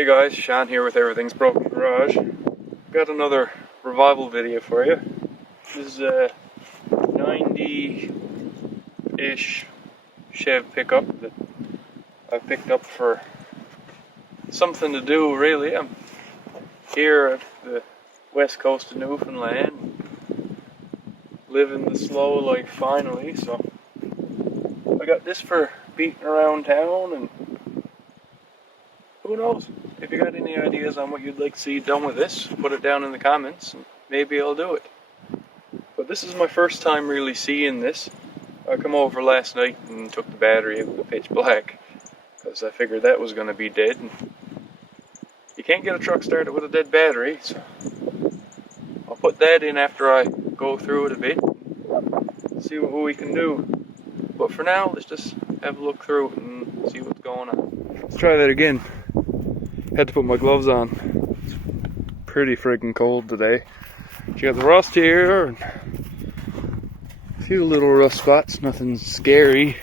Hey guys, Shawn here with Everything's Broken Garage. Got another revival video for you. This is a 90-ish Chev pickup that I picked up for something to do really. I'm here at the west coast of Newfoundland, living the slow life finally, so I got this for beating around town, and who knows? If you got any ideas on what you'd like to see done with this, put it down in the comments and maybe I'll do it. But this is my first time really seeing this. I come over last night and took the battery out of the pitch black because I figured that was going to be dead. And you can't get a truck started with a dead battery, so I'll put that in after I go through it a bit, see what we can do. But for now, let's just have a look through it and see what's going on. Let's try that again. Had to put my gloves on. It's pretty friggin' cold today. You got the rust here and a few little rust spots, nothing scary.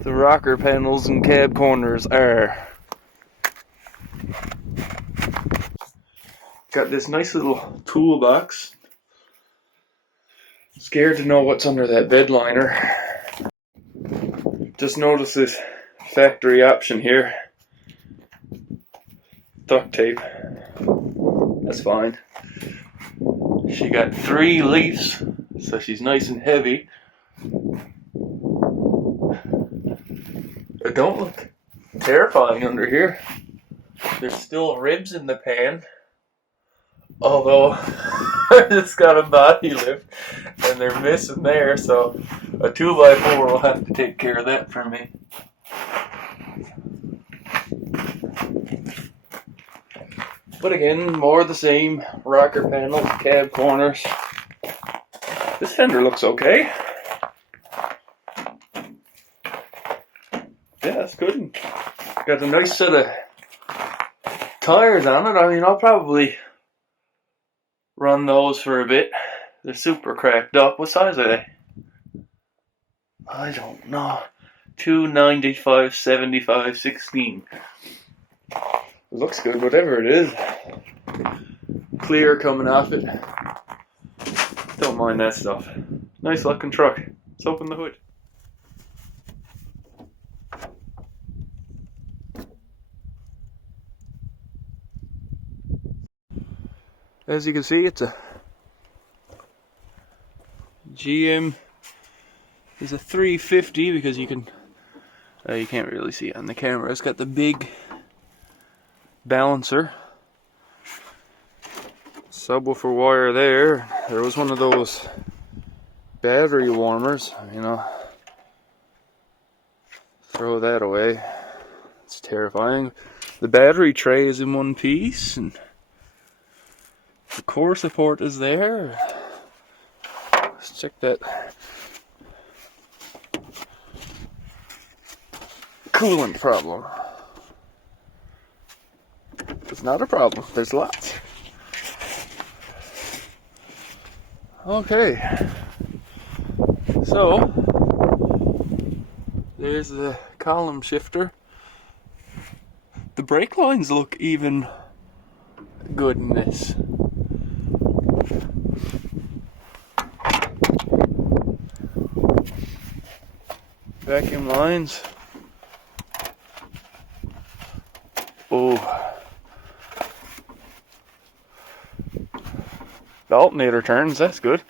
The rocker panels and cab corners are. Got this nice little toolbox. Scared to know what's under that bed liner. Just notice this factory option here. Duct tape. That's fine. She got 3 leaves, so she's nice and heavy. It don't look terrifying under here. There's still ribs in the pan, although it's got a body lift and they're missing there, so a 2x4 will have to take care of that for me. But again, more of the same. Rocker panels, cab corners. This fender looks okay. Yeah, that's good. Got a nice set of tires on it. I mean, I'll probably run those for a bit. They're super cracked up. What size are they? I don't know. 295, 75, 16. It looks good, whatever it is. Clear coming off it. Don't mind that stuff. Nice looking truck. Let's open the hood. As you can see, it's a GM. It's a 350 because you can. You can't really see it on the camera. It's got the big balancer, subwoofer wire there. There was one of those battery warmers, you know. Throw that away. It's terrifying. The battery tray is in one piece, and the core support is there. Let's check that coolant problem. It's not a problem. There's lots. Okay. So, there's the column shifter. The brake lines look even good in this. Vacuum lines. Oh. The alternator turns, that's good.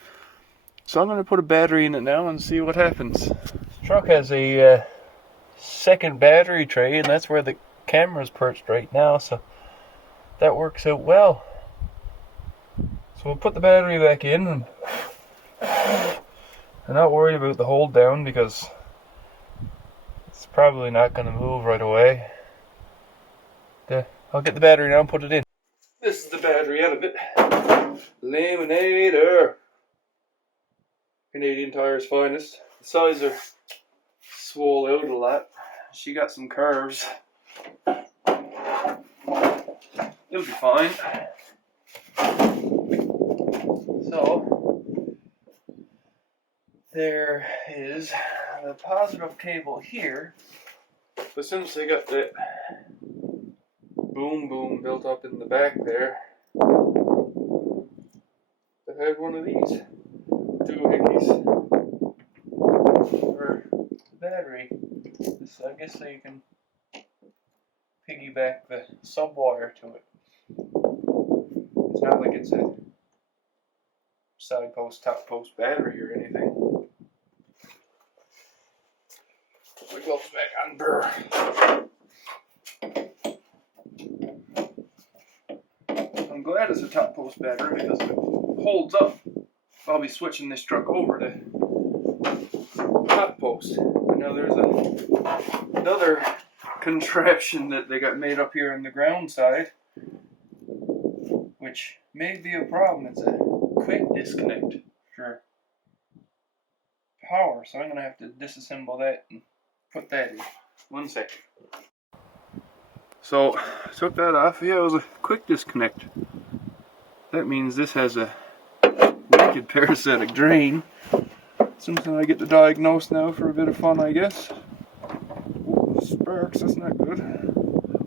So I'm going to put a battery in it now and see what happens. The truck has a second battery tray, and that's where the camera's perched right now, so that works out well. So we'll put the battery back in, and I'm not worried about the hold down because it's probably not going to move right away. I'll get the battery now and put it in. This is the battery out of it. Laminator. Canadian Tire's finest. The sides are swole out a lot. She got some curves. It'll be fine. So, there is the positive cable here. But since they got that boom boom built up in the back there that had one of these doohickeys for the battery. This, I guess so you can piggyback the sub wire to it. It's not like it's a side post, top post battery or anything. Put my gloves back on, brr. I'm glad it's a top post battery because if it holds up, I'll be switching this truck over to top post. And now there's another contraption that they got made up here on the ground side, which may be a problem. It's a quick disconnect for power, so I'm going to have to disassemble that and put that in. 1 second. So, I took that off. Yeah, it was a quick disconnect. That means this has a naked parasitic drain. Something I get to diagnose now for a bit of fun, I guess. Ooh, sparks, that's not good.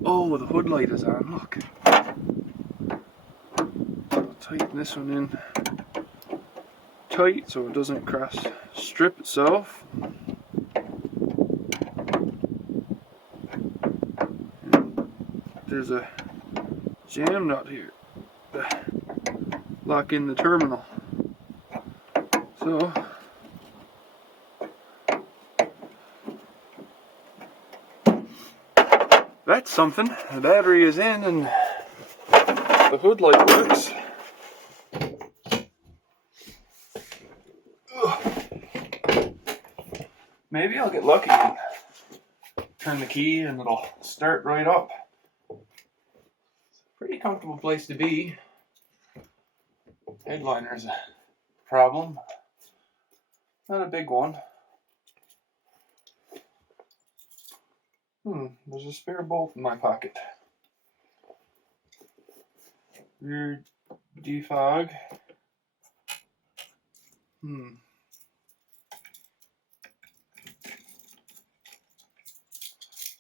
Oh, the hood light is on, look. I'll tighten this one in tight so it doesn't cross strip itself. There's a jam nut here to lock in the terminal. So that's something. The battery is in and the hood light works. Maybe I'll get lucky and turn the key and it'll start right up. Pretty comfortable place to be. Headliner's a problem. Not a big one. There's a spare bolt in my pocket. Rear defog.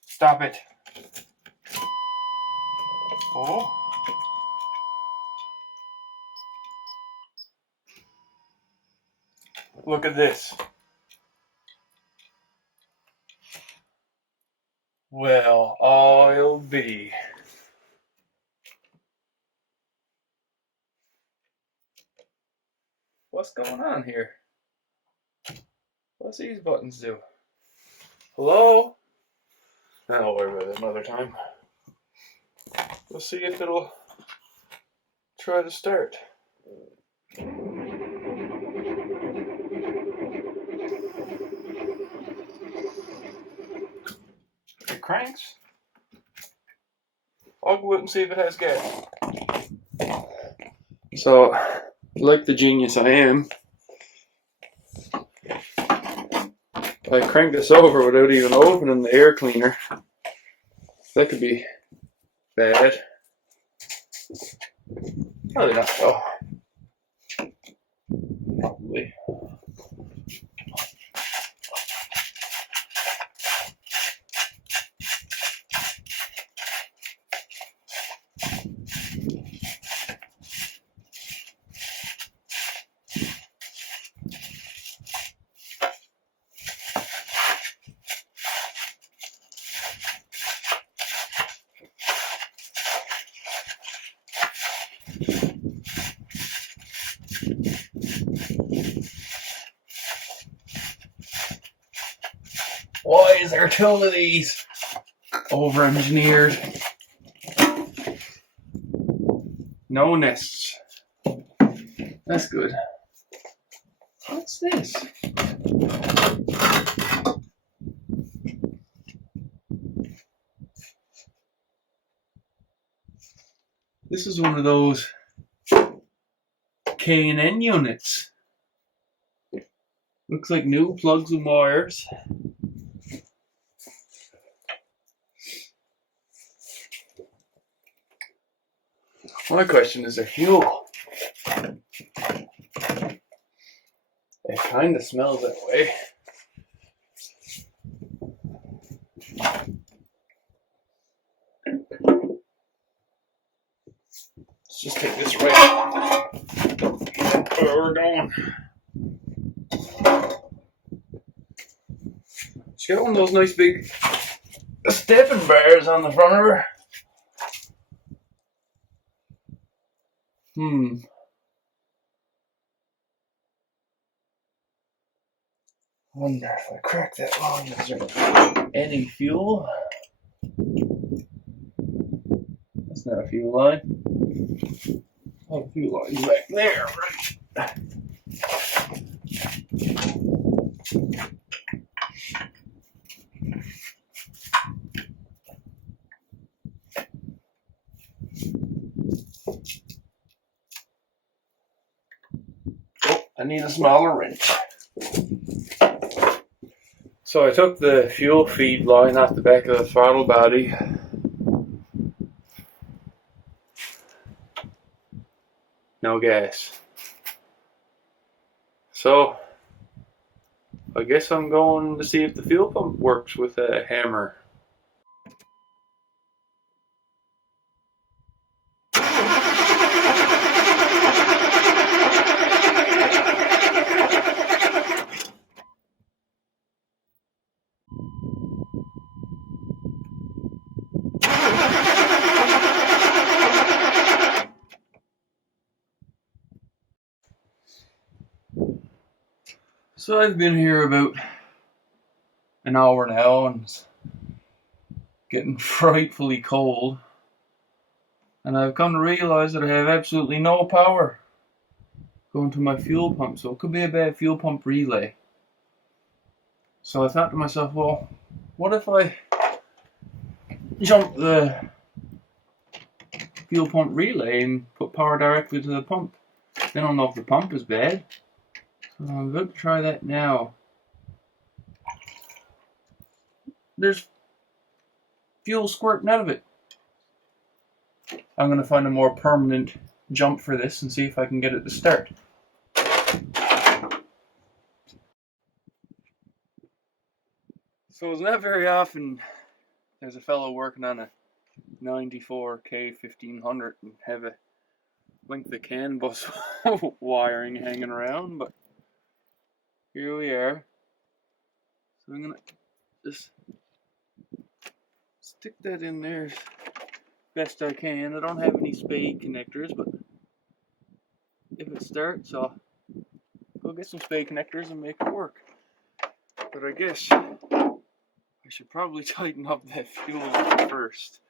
Stop it. Oh. Look at this. Well, I'll be. What's going on here? What's these buttons do? Hello? I'll worry about it another time. We'll see if it'll try to start. It cranks. I'll go out and see if it has gas. So, like the genius I am, I crank this over without even opening the air cleaner. That could be bad. Probably not though. Probably. Why is there two of these? Over-engineered. No nests. That's good. What's this? This is one of those K&N units. Looks like new plugs and wires. My question is, there fuel? It kind of smells that way. just take this right where we're going. She's got one of those nice big stepping bars on the front of her. Wonder if I crack that line, is there any fuel? That's not a fuel line. Oh, a fuel line's back there, right? Oh, I need a smaller wrench. So I took the fuel feed line off the back of the throttle body. No gas. So I guess I'm going to see if the fuel pump works with a hammer. So I've been here about an hour now and it's getting frightfully cold. And I've come to realize that I have absolutely no power going to my fuel pump, so it could be a bad fuel pump relay. So I thought to myself, well, what if I jump the fuel pump relay and put power directly to the pump? Then I'll know if the pump is bad. So I'm about to try that now. There's fuel squirting out of it. I'm going to find a more permanent jump for this and see if I can get it to start. So it's not very often there's a fellow working on a 94K 1500 and have a length of CAN bus wiring hanging around, but here we are. So I'm going to just stick that in there as best I can. I don't have any spade connectors, but if it starts, I'll go get some spade connectors and make it work. But I guess I should probably tighten up that fuel line first.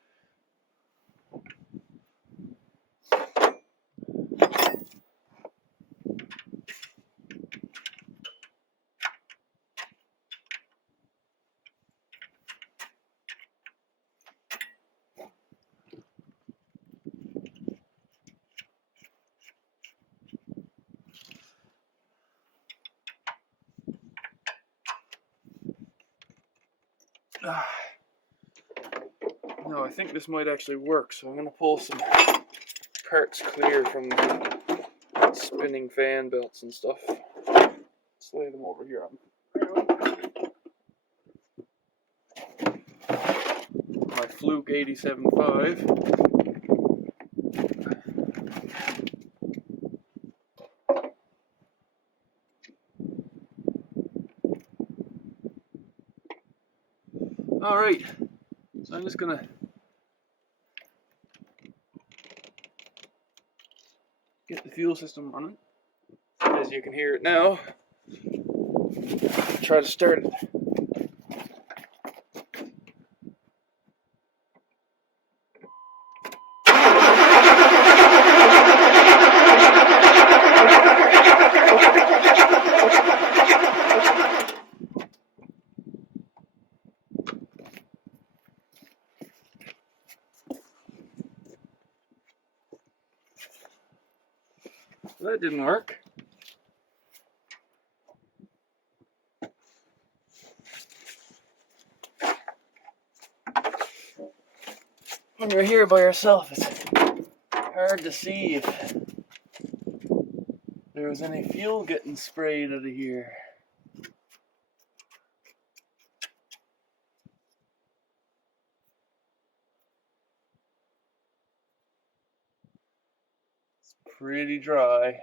No, I think this might actually work, so I'm going to pull some parts clear from the spinning fan belts and stuff. Let's lay them over here on my Fluke 87.5. Alright, so I'm just going to get the fuel system running. As you can hear it now, try to start it. That didn't work. When you're here by yourself, it's hard to see if there was any fuel getting sprayed out of here. pretty dry.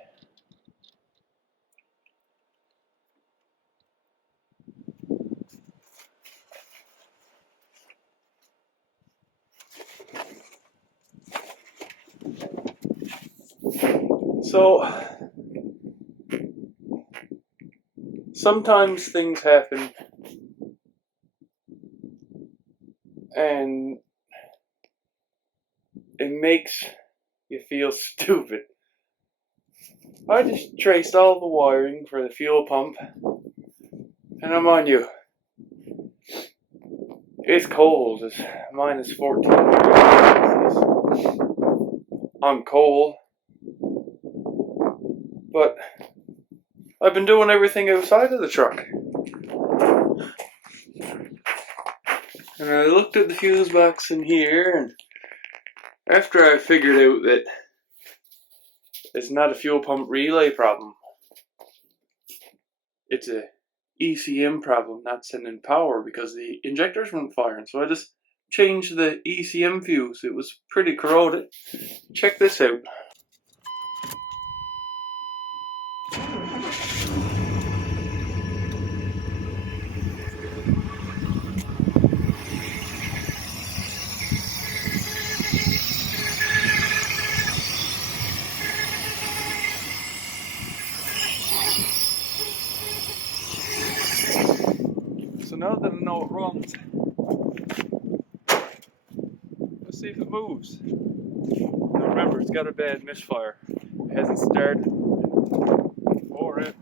So sometimes things happen and it makes you feel stupid. I just traced all the wiring for the fuel pump and I'm on you. It's cold. It's minus 14 degrees Celsius. I'm cold. But I've been doing everything outside of the truck. And I looked at the fuse box in here, and after I figured out that it's not a fuel pump relay problem, it's a ECM problem, not sending power because the injectors weren't firing. So I just changed the ECM fuse. It was pretty corroded. Check this out. So now that I know it runs, let's see if it moves. Now remember, it's got a bad misfire. It hasn't started. Or it.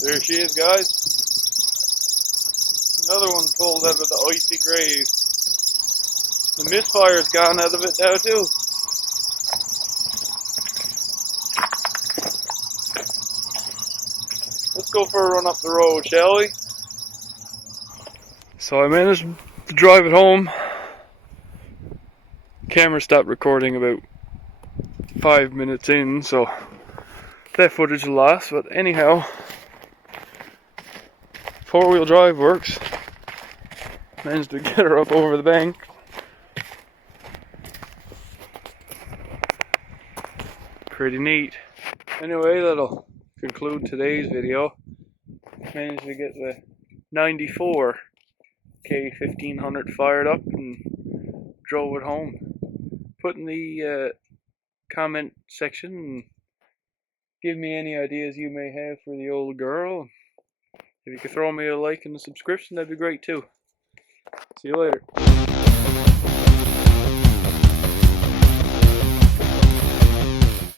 There she is, guys. Another one pulled out of the icy grave. The misfire's gone out of it now too. Let's go for a run up the road, shall we? So I managed to drive it home. Camera stopped recording about 5 minutes in, so that footage lost, but anyhow, four-wheel drive works. Managed to get her up over the bank. Pretty neat. Anyway, that'll conclude today's video. Managed to get the 94 K1500 fired up and drove it home. Put in the comment section and give me any ideas you may have for the old girl. If you could throw me a like and a subscription, that'd be great too. See you later.